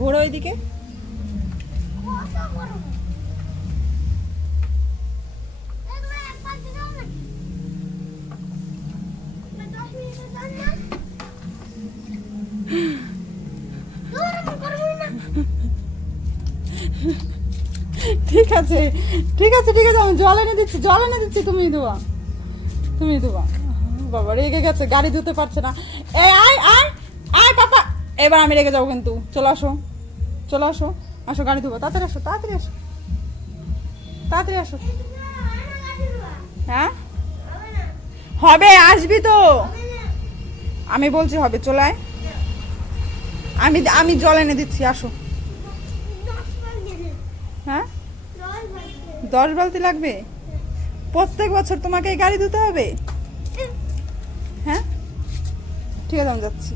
ঘোরো ওইদিকে। ঠিক আছে ঠিক আছে ঠিক আছে, আমি জল এনে দিচ্ছি, তুমি ধোয়া। বাবা রেগে গেছে, গাড়ি ধুতে পারছে না। এই আয় আয় আয় পাপা, এবার আমি রেগে যাবো কিন্তু। চলে আসো আসো, গাড়ি ধোবো। তাড়াতাড়ি আসো। হ্যাঁ হবে, আসবি তো, আমি বলছি হবে, চলে আয়। আমি জল এনে দিচ্ছি, আসো। হ্যাঁ 10 বালতি লাগবে? প্রত্যেক বছর তোমাকে এই গাড়ি ধুতে হবে? হ্যাঁ ঠিক আছে, আমি যাচ্ছি।